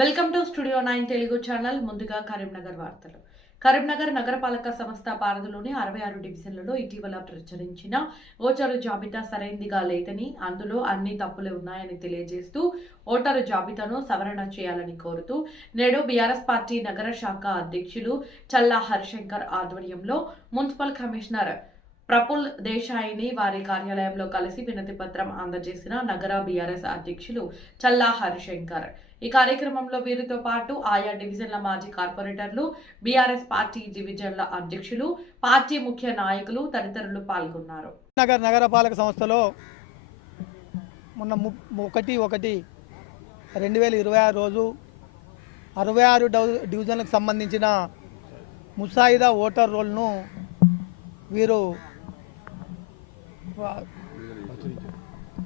Welcome to studio 9 Telugu channel. ముందుగా కరీంనగర్ వార్తలు. కరీంనగర్ నగరపాలక సంస్థ పరిధిలోని 66 డివిజన్లలో ఇటీవల ప్రచురించిన ఓటరు జాబితా సరైందిగా లేదని, అందులో అన్ని తప్పులే ఉన్నాయని తెలియజేస్తూ ఓటరు జాబితాను సవరణ చేయాలని కోరుతూ నేడు బీఆర్ఎస్ పార్టీ నగర శాఖ అధ్యక్షులు చల్లా హరిశంకర్ ఆధ్వర్యంలో మున్సిపల్ కమిషనర్ ప్రఫుల్ దేశాయిని వారి కార్యాలయంలో కలిసి వినతి పత్రం అందజేసిన నగర బీఆర్ఎస్ అధ్యక్షులు చల్లా హరిశంకర్. ఈ కార్యక్రమంలో వీరితో పాటు ఆయా డివిజన్ల మాజీ కార్పొరేటర్లు, బీఆర్ఎస్ పార్టీ డివిజన్ల అధ్యక్షులు, పార్టీ ముఖ్య నాయకులు తదితరులు పాల్గొన్నారు. నగరపాలక సంస్థలో మొన్న 1/1/2026 రోజు 66 డివిజన్లకు సంబంధించిన ముసాయిదా ఓటర్ రోల్ను వీరు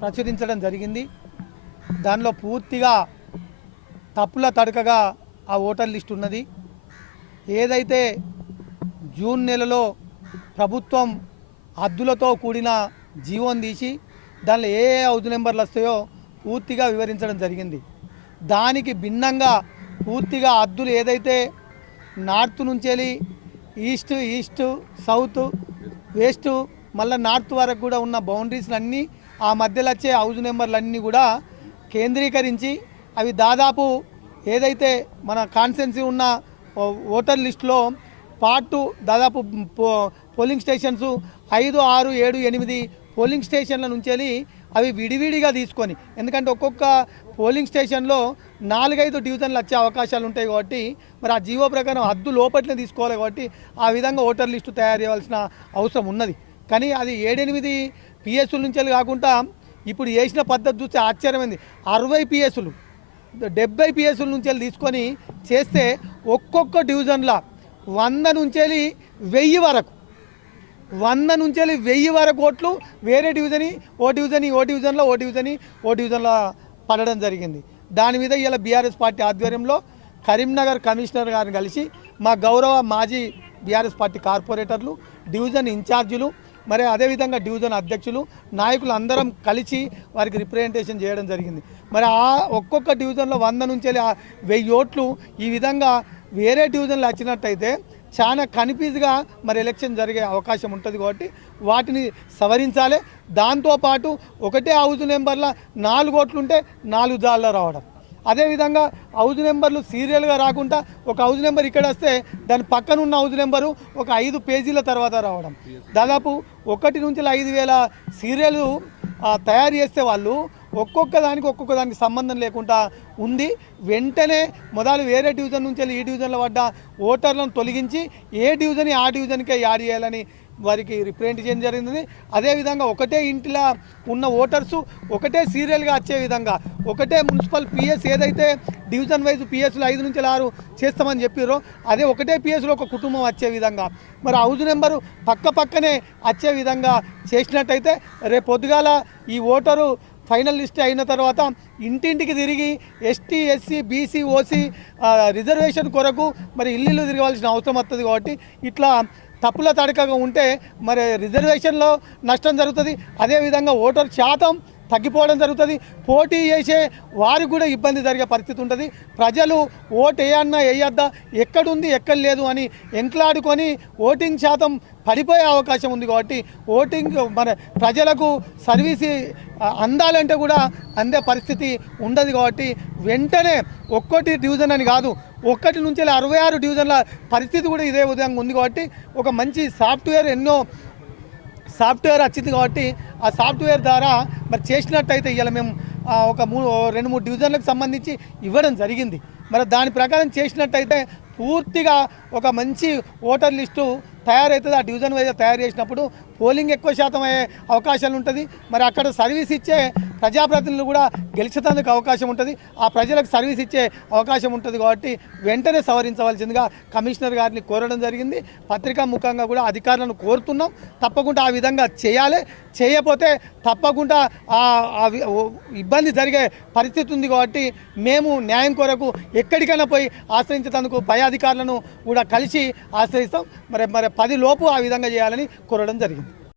ప్రచురించడం జరిగింది. దానిలో పూర్తిగా తప్పుల తడకగా ఆ ఓటర్ లిస్ట్ ఉన్నది. ఏదైతే జూన్ నెలలో ప్రభుత్వం హద్దులతో కూడిన జీవోని తీసి దానిలో ఏ హౌస్ నెంబర్లు వస్తాయో పూర్తిగా వివరించడం జరిగింది. దానికి భిన్నంగా పూర్తిగా హద్దులు ఏదైతే నార్త్ నుంచి వెళ్ళి ఈస్ట్ సౌత్ వెస్ట్ మళ్ళీ నార్త్ వరకు కూడా ఉన్న బౌండరీస్లన్నీ ఆ మధ్యలో వచ్చే హౌస్ నెంబర్లన్నీ కూడా కేంద్రీకరించి అవి దాదాపు ఏదైతే మన కాన్స్టిట్యున్సీ ఉన్న ఓటర్ లిస్టులో పార్ట్ దాదాపు పోలింగ్ స్టేషన్స్ 5, 6, 7, 8 పోలింగ్ స్టేషన్ల నుంచి వెళ్ళి అవి విడివిడిగా తీసుకొని, ఎందుకంటే ఒక్కొక్క పోలింగ్ స్టేషన్లో 4-5 డివిజన్లు వచ్చే అవకాశాలు ఉంటాయి కాబట్టి మరి ఆ జీవో ప్రకారం హద్దు లోపట్లే తీసుకోవాలి కాబట్టి ఆ విధంగా ఓటర్ లిస్టు తయారు చేయవలసిన అవసరం ఉన్నది. కానీ అది 7-8 పిఎస్ల నుంచి కాకుండా ఇప్పుడు వేసిన పద్ధతి చూస్తే ఆశ్చర్యమైంది. 60 పిఎస్లు 70 పిఎస్ల నుంచి తీసుకొని చేస్తే ఒక్కొక్క డివిజన్లో 100 నుంచి 1000 వరకు 100 నుంచి 1000 వరకు ఓట్లు వేరే ఓ డివిజన్లో పడడం జరిగింది. దాని మీద ఇలా బీఆర్ఎస్ పార్టీ ఆధ్వర్యంలో కరీంనగర్ కమిషనర్ గారిని కలిసి మా గౌరవ మాజీ బీఆర్ఎస్ పార్టీ కార్పొరేటర్లు, డివిజన్ ఇన్ఛార్జీలు, మరి అదేవిధంగా డివిజన్ అధ్యక్షులు, నాయకులు అందరం కలిసి వారికి రిప్రజెంటేషన్ చేయడం జరిగింది. మరి ఆ ఒక్కొక్క డివిజన్లో 100 నుంచి 1000 ఓట్లు ఈ విధంగా వేరే డివిజన్లు వచ్చినట్టయితే చాలా కన్ఫ్యూజ్గా మరి ఎలక్షన్ జరిగే అవకాశం ఉంటుంది కాబట్టి వాటిని సవరించాలి. దాంతోపాటు ఒకటే హౌస్ నెంబర్లో 4 ఓట్లు ఉంటే 4 జాల్లో రావడం, అదేవిధంగా హౌస్ నెంబర్లు సీరియల్గా రాకుండా ఒక హౌస్ నెంబర్ ఇక్కడ వస్తే దాని పక్కన ఉన్న హౌస్ నెంబరు ఒక 5 పేజీల తర్వాత రావడం, దాదాపు 1 నుంచి 5,000 సీరియల్ తయారు చేస్తే వాళ్ళు ఒక్కొక్క దానికి సంబంధం లేకుండా ఉంది. వెంటనే మొదలు వేరే డివిజన్ నుంచి ఈ డివిజన్లో పడ్డ ఓటర్లను తొలగించి ఆ డివిజన్కే యాడ్ చేయాలని వారికి రిప్రజెంటేషన్ జరిగింది. అదేవిధంగా ఒకటే ఇంటిలో ఉన్న ఓటర్సు ఒకటే సీరియల్గా వచ్చే విధంగా ఒకటే మున్సిపల్ పిఎస్ ఏదైతే డివిజన్ వైజ్ పిఎస్లు 5 నుంచి 6 చేస్తామని చెప్పారో అదే ఒకటే పిఎస్లో ఒక కుటుంబం వచ్చే విధంగా మరి హౌస్ నెంబరు పక్కనే వచ్చే విధంగా చేసినట్టయితే రేపు పొద్దుగాల ఈ ఓటరు ఫైనల్ లిస్ట్ అయిన తర్వాత ఇంటింటికి తిరిగి ST, SC, BC, OC reservation కొరకు మరి ఇల్లు తిరగవలసిన అవసరం వస్తుంది. కాబట్టి ఇట్లా తప్పుల తడకగా ఉంటే మరి రిజర్వేషన్లో నష్టం జరుగుతుంది, అదేవిధంగా ఓటర్ శాతం తగ్గిపోవడం జరుగుతుంది, పోటీ చేసే వారికి కూడా ఇబ్బంది జరిగే పరిస్థితి ఉంటుంది. ప్రజలు ఓటు వేయద్దా, ఎక్కడుంది ఎక్కడ లేదు అని ఎంట్లాడుకొని ఓటింగ్ శాతం పడిపోయే అవకాశం ఉంది. కాబట్టి ఓటింగ్ మన ప్రజలకు సర్వీస్ అందాలంటే కూడా అందే పరిస్థితి ఉండదు. కాబట్టి వెంటనే ఒక్కటి డివిజన్ అని కాదు, 1 నుంచి 66 డివిజన్ల పరిస్థితి కూడా ఇదే విధంగా ఉంది. కాబట్టి ఒక మంచి సాఫ్ట్వేర్ వచ్చింది కాబట్టి ఆ సాఫ్ట్వేర్ ద్వారా మరి చేసినట్టయితే ఇలా మేము ఒక 2-3 డివిజన్లకు సంబంధించి ఇవ్వడం జరిగింది. మరి దాని ప్రకారం చేసినట్టయితే పూర్తిగా ఒక మంచి ఓటర్ లిస్టు తయారవుతుంది. ఆ డివిజన్ వైజ్ తయారు చేసినప్పుడు పోలింగ్ ఎక్కువ శాతం అయ్యే అవకాశాలు ఉంటుంది. మరి అక్కడ సర్వీస్ ఇచ్చే ప్రజాప్రతినిధులు కూడా గెలిచేందుకు అవకాశం ఉంటుంది, ఆ ప్రజలకు సర్వీస్ ఇచ్చే అవకాశం ఉంటుంది. కాబట్టి వెంటనే సవరించవలసిందిగా కమిషనర్ గారిని కోరడం జరిగింది. పత్రికా ముఖంగా కూడా అధికారులను కోరుతున్నాం, తప్పకుండా ఆ విధంగా చేయాలి. చేయకపోతే తప్పకుండా ఇబ్బంది జరిగే పరిస్థితి ఉంది. కాబట్టి మేము న్యాయం కొరకు ఎక్కడికైనా పోయి ఆశ్రయించేందుకు పై అధికారులను కూడా కలిసి ఆశ్రయిస్తాం. మరి 10 లోపు ఆ విధంగా చేయాలని కోరడం జరిగింది.